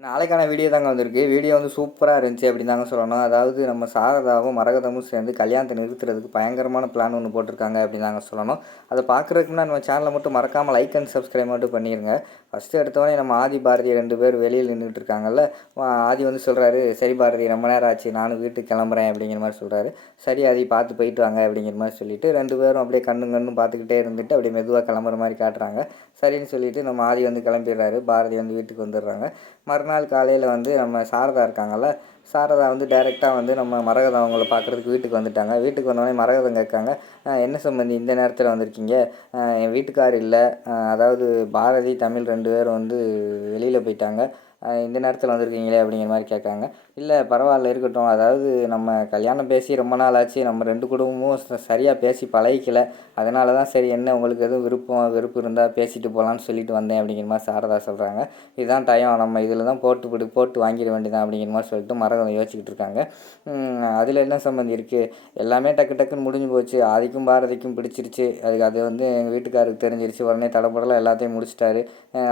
நாளைக்கான வீடியோ தாங்க வந்திருக்கு. வீடியோ வந்து சூப்பரா இருந்துச்சு அப்படின்னு தாங்க சொல்லணும். அதாவது நம்ம சாரதாவும், மரகதமும் சேர்ந்து கல்யாணத்த நிறுத்துறதுக்கு பயங்கரமான பிளான் ஒண்ணு போட்டிருக்காங்க அப்படின்னு தாங்க சொல்லணும். அத பார்க்குறதுக்கு முன்னாடி நம்ம சேனல மட்டும் மறக்காம லைக் அண்ட் சப்ஸ்கிரைப் மட்டும் பண்ணிருங்க. ஃபர்ஸ்ட்டு எடுத்தோனே நம்ம ஆதி, பாரதி 2 பேர் வெளியில நின்னுட்டு இருக்காங்கல்ல. ஆதி வந்து சொல்றாரு, "சரி பாரதி ரொம்ப நேரம் ஆச்சு. நானும் வீட்டுக்கு கிளம்புறேன்" அப்படிங்கிற மாரி சொல்றாரு. "சரி ஆதி பார்த்து போயிட்டு வாங்க" அப்படிங்கிற மாரி சொல்லிட்டு 2 பேரும் அப்படியே கண்ணும் கண்ணும் பார்த்துக்கிட்டே இருந்துட்டு அப்படியே மெதுவா கிளம்புற மாரி காட்டுறாங்க. சரின்னு சொல்லிட்டு நம்ம ஆதி வந்து கிளம்பிடுறாரு. பாரதி வந்து வீட்டுக்கு வந்துடுறாங்க. மறுநாள் காலையில் வந்து நம்ம சாரதா இருக்காங்கல்ல, சாரதா வந்து டைரெக்டா வந்து நம்ம மரகதம் அவங்கள பார்க்குறதுக்கு வீட்டுக்கு வந்துட்டாங்க. வீட்டுக்கு வந்தோடனே மரகதம் கேட்காங்க, "என்ன சம்மந்தி இந்த நேரத்தில் வந்திருக்கீங்க? என் வீட்டுக்கார் இல்லை, அதாவது பாரதி, தமிழ் 2 பேரும் வந்து வெளியில் போயிட்டாங்க. இந்த நேரத்தில் வந்திருக்கீங்களே" அப்படிங்கிற மாதிரி கேட்காங்க. "இல்லை பரவாயில்ல இருக்கட்டும், அதாவது நம்ம கல்யாணம் பேசி ரொம்ப நாள் ஆச்சு, நம்ம 2 குடும்பமும் சரியாக பேசி பழகிக்கல. அதனால தான் சரி என்ன உங்களுக்கு எதுவும் வெறுப்பு இருந்தால் பேசிட்டு போகலான்னு சொல்லிட்டு வந்தேன்" அப்படிங்கிற மாதிரி சாரதா சொல்கிறாங்க. "இதுதான் டயம், நம்ம இதில் தான் போட்டு வாங்கிட வேண்டியதான்" அப்படிங்கிற மாதிரி சொல்லிட்டு மரகதம் யோசிச்சுக்கிட்டு இருக்காங்க. "அதில் என்ன சம்மந்தி இருக்குது? எல்லாமே டக்கு டக்குன்னு முடிஞ்சு போச்சு. ஆதிக்கும் பாரதிக்கும் பிடிச்சிருச்சு. அது வந்து எங்கள் வீட்டுக்காருக்கு தெரிஞ்சிருச்சு. உடனே தடபுடலாக எல்லாத்தையும் முடிச்சிட்டாரு.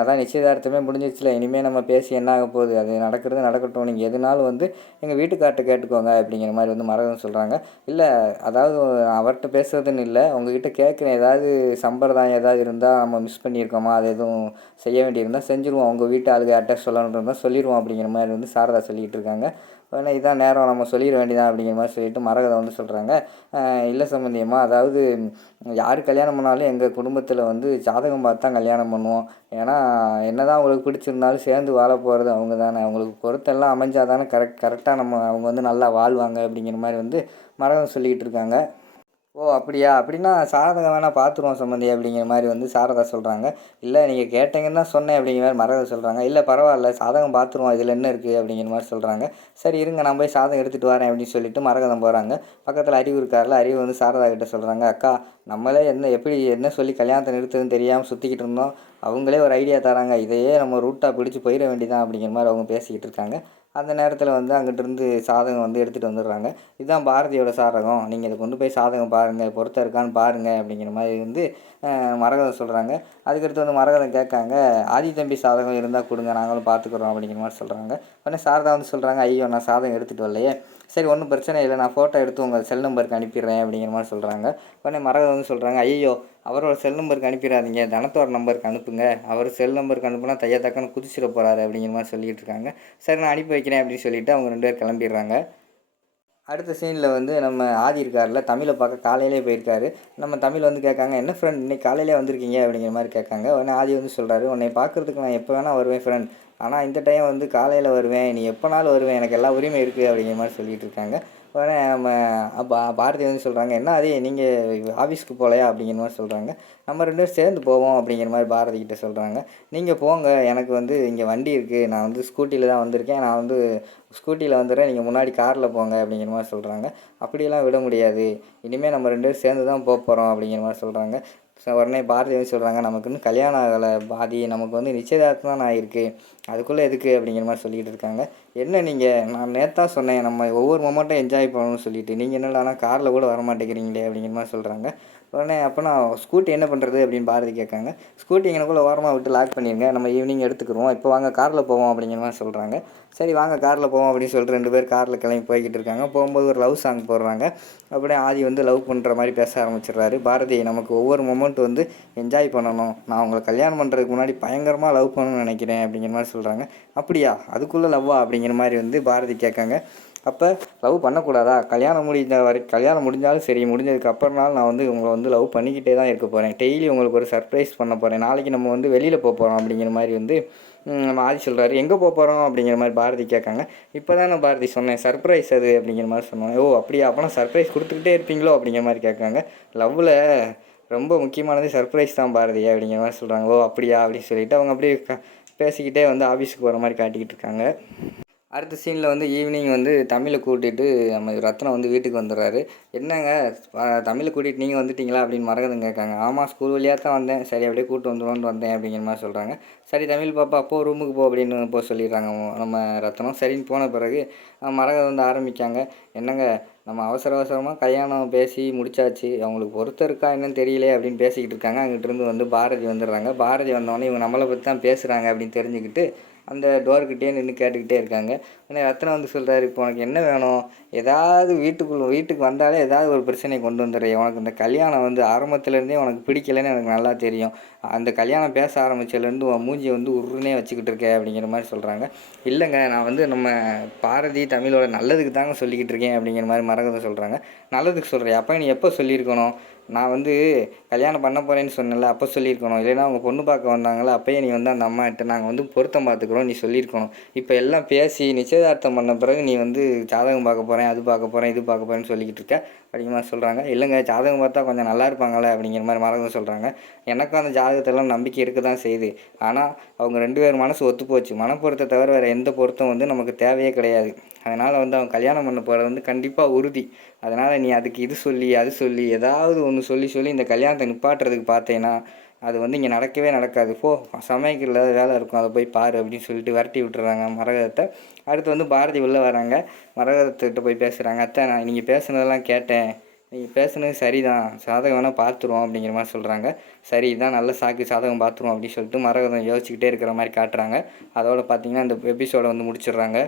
அதான் நிச்சயதார்த்தமே முடிஞ்சிருச்சுல. இனிமேல் நம்ம பேசி என்ன ஆக போகுது? அது நடக்கிறது நடக்கட்டும். நீங்கள் எதுனாலும் வந்து எங்கள் வீட்டுக்கார்ட்ட கேட்டுக்கோங்க" அப்படிங்கிற மாதிரி வந்து மரகதம் சொல்கிறாங்க. "இல்லை, அதாவது அவர்கிட்ட பேசுறதுன்னு இல்லை, உங்ககிட்ட கேட்குறேன். ஏதாவது சம்பிரதாயம் ஏதாவது இருந்தால் நம்ம மிஸ் பண்ணியிருக்கோமா? அது எதுவும் செய்ய வேண்டியிருந்தால் செஞ்சுருவோம். உங்கள் வீட்டு ஆளுங்க யார்கிட்ட சொல்லணுன்னு இருந்தால் சொல்லிடுவோம்" அப்படிங்கிற மாதிரி வந்து சாரதா சொல்லிக்கிட்டு இருக்காங்க. உடனே "இதான் நேரம், நம்ம சொல்லிட வேண்டியதான்" அப்படிங்கிற மாதிரி சொல்லிட்டு மரகதம் வந்து சொல்கிறாங்க. "இல்லை சம்பந்தியம்மா, அதாவது யார் கல்யாணம் பண்ணாலும் எங்கள் குடும்பத்தில் வந்து ஜாதகம் பார்த்து தான் கல்யாணம் பண்ணுவோம். ஏன்னா என்னதான் அவங்களுக்கு பிடிச்சிருந்தாலும் சேர்ந்து வாழ போகிறது அவங்க தானே. அவங்களுக்கு பொருத்தெல்லாம் அமைஞ்சால் தானே கரெக்டாக அவங்க வந்து நல்லா வாழ்வாங்க" அப்படிங்கிற மாதிரி வந்து மரகதம் சொல்லிக்கிட்டு இருக்காங்க. "ஓ அப்படியா? அப்படின்னா சாதகம் வேணா பார்த்துருவோம் சம்மந்தி" அப்படிங்கிற மாதிரி வந்து சாரதா சொல்கிறாங்க. "இல்லை நீங்கள் கேட்டீங்கன்னு தான் சொன்னேன்" அப்படிங்கிற மாதிரி மரகதம் சொல்கிறாங்க. "இல்லை பரவாயில்ல, சாதகம் பார்த்துருவோம், இதில் என்ன இருக்குது" அப்படிங்கிற மாதிரி சொல்கிறாங்க. "சரி இருங்க, நான் போய் சாதகம் எடுத்துகிட்டு வரேன்" அப்படின்னு சொல்லிட்டு மரகதம் போகிறாங்க. பக்கத்தில் அறிவு இருக்கார்ல, அறிவு வந்து சாரதா கிட்ட சொல்கிறாங்க, "அக்கா, நம்மளே என்ன சொல்லி கல்யாணத்தை நிறுத்துறதுன்னு தெரியாமல் சுற்றிக்கிட்டு இருந்தோம். அவங்களே ஒரு ஐடியா தராங்க. இதையே நம்ம ரூட்டாக பிடிச்சி போயிட வேண்டியதான்" அப்படிங்கிற மாதிரி அவங்க பேசிக்கிட்டு இருக்காங்க. அந்த நேரத்தில் வந்து அங்கிட்டிருந்து சாதகம் வந்து எடுத்துகிட்டு வந்துடுறாங்க. "இதுதான் பாரதியோட சாதகம், நீங்கள் இதை கொண்டு போய் சாதகம் பாருங்கள், பொருத்தம் இருக்கான்னு பாருங்கள்" அப்படிங்கிற மாதிரி வந்து மரகதம் சொல்கிறாங்க. அதுக்கடுத்து வந்து மரகதம் கேட்காங்க, "ஆதி தம்பி சாதகம் இருந்தால் கொடுங்க, நாங்களும் பார்த்துக்குறோம்" அப்படிங்கிற மாதிரி சொல்கிறாங்க. உடனே சாரதா வந்து சொல்கிறாங்க, "ஐயோ நான் சாதகம் எடுத்துகிட்டு வரலையே." "சரி ஒன்றும் பிரச்சனை இல்லை, நான் ஃபோட்டோ எடுத்து உங்கள் செல் நம்பருக்கு அனுப்பிடுறேன்" அப்படிங்கிற மாதிரி சொல்கிறாங்க. உடனே மரகதம் வந்து சொல்கிறாங்க, "ஐயோ அவரோட செல் நம்பருக்கு அனுப்பிடாதீங்க, தனத்தோட நம்பருக்கு அனுப்புங்க. அவர் செல் நம்பருக்கு அனுப்புனா தைய தக்கன்னு குதிச்சிட போகிறாரு" அப்படிங்கிற மாதிரி சொல்லிக்கிட்டு இருக்காங்க. "சரி நான் அனுப்பி வைக்கிறேன்" அப்படின்னு சொல்லிட்டு அவங்க 2 பேர் கிளம்பிடுறாங்க. அடுத்த சீனில் வந்து நம்ம ஆதி இருக்கார்ல, தமிழை பார்க்க காலையிலே போயிருக்காரு. நம்ம தமிழ் வந்து கேட்காங்க, "என்ன ஃப்ரெண்ட் இன்னைக்கு காலையிலே வந்திருக்கீங்க?" அப்படிங்கிற மாதிரி கேட்காங்க. உடனே ஆதி வந்து சொல்கிறாரு, "உன்னை பார்க்குறதுக்கு நான் எப்போ வேணால் வருவேன் ஃப்ரெண்ட். ஆனால் இந்த டைம் வந்து காலையில் வருவேன், நீ எப்போனாலும் வருவேன், எனக்கு எல்லா உரிமை இருக்குது" அப்படிங்கிற மாதிரி சொல்லிகிட்டு இருக்காங்க. உடனே நம்ம பாரதி வந்து சொல்கிறாங்க, "என்ன ஆதி நீங்கள் ஆஃபீஸ்க்கு போகலையா?" அப்படிங்கிற மாதிரி சொல்கிறாங்க. "நம்ம 2 பேரும் சேர்ந்து போவோம்" அப்படிங்கிற மாதிரி பாரதி கிட்ட சொல்கிறாங்க. "நீங்கள் போங்க, எனக்கு வந்து இங்கே வண்டி இருக்குது, நான் வந்து ஸ்கூட்டியில் தான் வந்திருக்கேன், நான் வந்து ஸ்கூட்டியில் வந்துடுறேன், நீங்கள் முன்னாடி காரில் போங்க" அப்படிங்கிற மாதிரி சொல்கிறாங்க. "அப்படியெல்லாம் விட முடியாது, இனிமேல் நம்ம 2 பேரும் சேர்ந்து தான் போகிறோம்" அப்படிங்கிற மாதிரி சொல்கிறாங்க. உடனே பாரதி வந்து சொல்கிறாங்க, "நமக்கு இன்னும் கல்யாணம் ஆகலை பாதி, நமக்கு வந்து நிச்சயதார்த்தம் தான் ஆகிருக்கு, அதுக்குள்ளே எதுக்கு" அப்படிங்கிற மாதிரி சொல்லிக்கிட்டு இருக்காங்க. "என்ன நீங்கள், நான் நேற்று தான் சொன்னேன் நம்ம ஒவ்வொரு மொமெண்ட்டும் என்ஜாய் பண்ணணும்னு சொல்லிட்டு, நீங்கள் என்னடானா காரில் கூட வர மாட்டேங்கிறீங்களே" அப்படிங்கிற மாதிரி சொல்கிறாங்க. உடனே "அப்போனா ஸ்கூட்டி என்ன பண்ணுறது?" அப்படின்னு பாரதி கேட்காங்க. "ஸ்கூட்டி எங்கனக்குள்ளே ஓரமாக விட்டு லாக் பண்ணிடுங்க, நம்ம ஈவினிங் எடுத்துக்கிடுவோம், இப்போ வாங்க காரில் போவோம்" அப்படிங்கிற மாதிரி சொல்கிறாங்க. சரி வாங்க காரில் போவோம் அப்படின்னு சொல்லிட்டு 2 பேர் காரில் கிளம்பி போய்கிட்டு இருக்காங்க. போகும்போது ஒரு லவ் சாங் போடுறாங்க. அப்படியே ஆதி வந்து லவ் பண்ணுற மாதிரி பேச ஆரம்பிச்சிடுறாரு. "பாரதி, நமக்கு ஒவ்வொரு மொமெண்ட் வந்து என்ஜாய் பண்ணணும், நான் உங்களை கல்யாணம் பண்ணுறதுக்கு முன்னாடி பயங்கரமாக லவ் பண்ணணும்னு நினைக்கிறேன்" அப்படிங்கிற மாதிரி சொல்கிறாங்க. "அப்படியா, அதுக்குள்ளே லவ்வா?" அப்படிங்கிற மாதிரி வந்து பாரதி கேட்காங்க. "அப்போ லவ் பண்ணக்கூடாதா? கல்யாணம் முடிஞ்சாலும் சரி, முடிஞ்சதுக்கு அப்புறம்னாலும் நான் வந்து உங்களை வந்து லவ் பண்ணிக்கிட்டே தான் இருக்க போகிறேன். டெய்லி உங்களுக்கு ஒரு சர்ப்ரைஸ் பண்ண போகிறேன். நாளைக்கு நம்ம வந்து வெளியில் போகிறோம்" அப்படிங்கிற மாதிரி வந்து நம்ம ஆதி சொல்கிறாரு. "எங்கே போகிறோம்?" அப்படிங்கிற மாதிரி பாரதி கேட்காங்க. "இப்போ தானே பாரதி சொன்னேன், சர்ப்ரைஸ் அது" அப்படிங்கிற மாதிரி சொன்னாங்க. "ஓ அப்படியா, அப்போனா சர்ப்ரைஸ் கொடுத்துக்கிட்டே இருப்பீங்களோ?" அப்படிங்கிற மாதிரி கேட்காங்க. "லவ்வில் ரொம்ப முக்கியமானது சர்ப்ரைஸ் தான் பாரதி" அப்படிங்கிற மாதிரி சொல்கிறாங்க. "ஓ அப்படியா" அப்படின்னு சொல்லிட்டு அவங்க அப்படியே பேசிக்கிட்டே வந்து ஆஃபீஸுக்கு போகிற மாதிரி காட்டிக்கிட்டு இருக்காங்க. அடுத்த சீனில் வந்து ஈவினிங் வந்து தமிழை கூட்டிகிட்டு நம்ம ரத்னம் வந்து வீட்டுக்கு வந்துடுறாரு. "என்னங்க தமிழை கூட்டிகிட்டு நீங்கள் வந்துட்டீங்களா?" அப்படின்னு மரகதம் கேட்காங்க. "ஆமாம், ஸ்கூல் வழியாக தான் வந்தேன், சரி அப்படியே கூப்பிட்டு வந்துடுவோன்னு வந்தேன்" அப்படிங்கிற மாதிரி சொல்கிறாங்க. "சரி தமிழ் பாப்பா அப்போ ரூமுக்கு போ" அப்படின்னு போக சொல்லிடுறாங்க நம்ம ரத்னம். சரின்னு போன பிறகு மரகதம் வந்து ஆரம்பிக்காங்க. "என்னங்க, நம்ம அவசரமாக கல்யாணம் பேசி முடிச்சாச்சு, அவங்களுக்கு பொறுத்த இருக்கா என்னன்னு தெரியல" அப்படின்னு பேசிக்கிட்டு இருக்காங்க. அங்கிட்டிருந்து வந்து பாரதி வந்துடுறாங்க. பாரதி வந்தோடனே இவங்க நம்மளை பற்றி தான் பேசுகிறாங்க அப்படின்னு தெரிஞ்சுக்கிட்டு அந்த டோர்கிட்டே நின்று கேட்டுக்கிட்டே இருக்காங்க. உடனே ரத்னம் வந்து சொல்கிறாரு, இப்போ உனக்கு என்ன வேணும்? ஏதாவது வீட்டுக்கு வந்தாலே ஏதாவது ஒரு பிரச்சனையை கொண்டு வந்துடுறேன். உனக்கு இந்த கல்யாணம் வந்து ஆரம்பத்துலேருந்தே உனக்கு பிடிக்கலைன்னு எனக்கு நல்லா தெரியும். அந்த கல்யாணம் பேச ஆரம்பிச்சதுலேருந்து உன் மூஞ்சியை வந்து உருன்னே வச்சுக்கிட்டு இருக்க அப்படிங்கிற மாதிரி சொல்கிறாங்க. இல்லைங்க, நான் வந்து நம்ம பாரதி தமிழோட நல்லதுக்கு தாங்க சொல்லிக்கிட்டு இருக்கேன் அப்படிங்கிற மாதிரி மரகதம் சொல்கிறாங்க. நல்லதுக்கு சொல்கிறேன், அப்போ நீ எப்போ சொல்லியிருக்கணும்? நான் வந்து கல்யாணம் பண்ண போகிறேன்னு சொன்னேன்ல, அப்போ சொல்லியிருக்கணும். இல்லைன்னா அவங்க பொண்ணு பார்க்க வந்தாங்களே, அப்போயே நீ வந்து அந்த அம்மாகிட்ட நாங்கள் வந்து பொருத்தம் பார்த்துக்குறோம் நீ சொல்லியிருக்கணும். இப்போ எல்லாம் பேசி நிச்சயதார்த்தம் பண்ண பிறகு நீ வந்து ஜாதகம் பார்க்க போகிறேன், அது பார்க்க போகிறேன், இது பார்க்க போகிறேன்னு சொல்லிக்கிட்டு இருக்க அப்படிங்கிற மாதிரி சொல்கிறாங்க. இல்லைங்க, ஜாதகம் பார்த்தா கொஞ்சம் நல்லா இருப்பாங்களே அப்படிங்கிற மாதிரி மரகதம் சொல்கிறாங்க. எனக்கும் அந்த ஜாதகத்தெல்லாம் நம்பிக்கை இருக்க தான் செய்யுது. ஆனால் அவங்க 2 பேர் மனசு ஒத்து போச்சு. மனப்பொருத்தத்தை தவிர வேறு எந்த பொருத்தம் வந்து நமக்கு தேவையே கிடையாது. அதனால் வந்து அவங்க கல்யாணம் பண்ண போகிறது வந்து கண்டிப்பாக உறுதி. அதனால் நீ அதுக்கு இது சொல்லி அது சொல்லி ஏதாவது ஒன்று சொல்லி இந்த கல்யாணத்தை நிப்பாட்டுறதுக்கு பார்த்தேன்னா அது வந்து இங்கே நடக்கவே நடக்காது. போ, சமைக்கல வேலை இருக்கும், அதை போய் பாரு அப்படின்னு சொல்லிட்டு விரட்டி விட்டுறாங்க மரகதத்தை. அடுத்து வந்து பாரதி உள்ளே வராங்க. மரகதத்துக்கிட்ட போய் பேசுகிறாங்க. அத்தை, நான் நீங்கள் பேசுனதெல்லாம் கேட்டேன், நீங்கள் பேசுனது சரிதான், சாதகம் வேணால் பார்த்துருவோம் அப்படிங்கிற மாதிரி சொல்கிறாங்க. சரி, தான் நல்ல சாக்கு, சாதகம் பார்த்துருவோம் அப்படின்னு சொல்லிட்டு மரகதம் யோசிச்சுக்கிட்டே இருக்கிற மாதிரி காட்டுறாங்க. அதோட பார்த்திங்கன்னா இந்த எபிசோடை வந்து முடிச்சிடுறாங்க.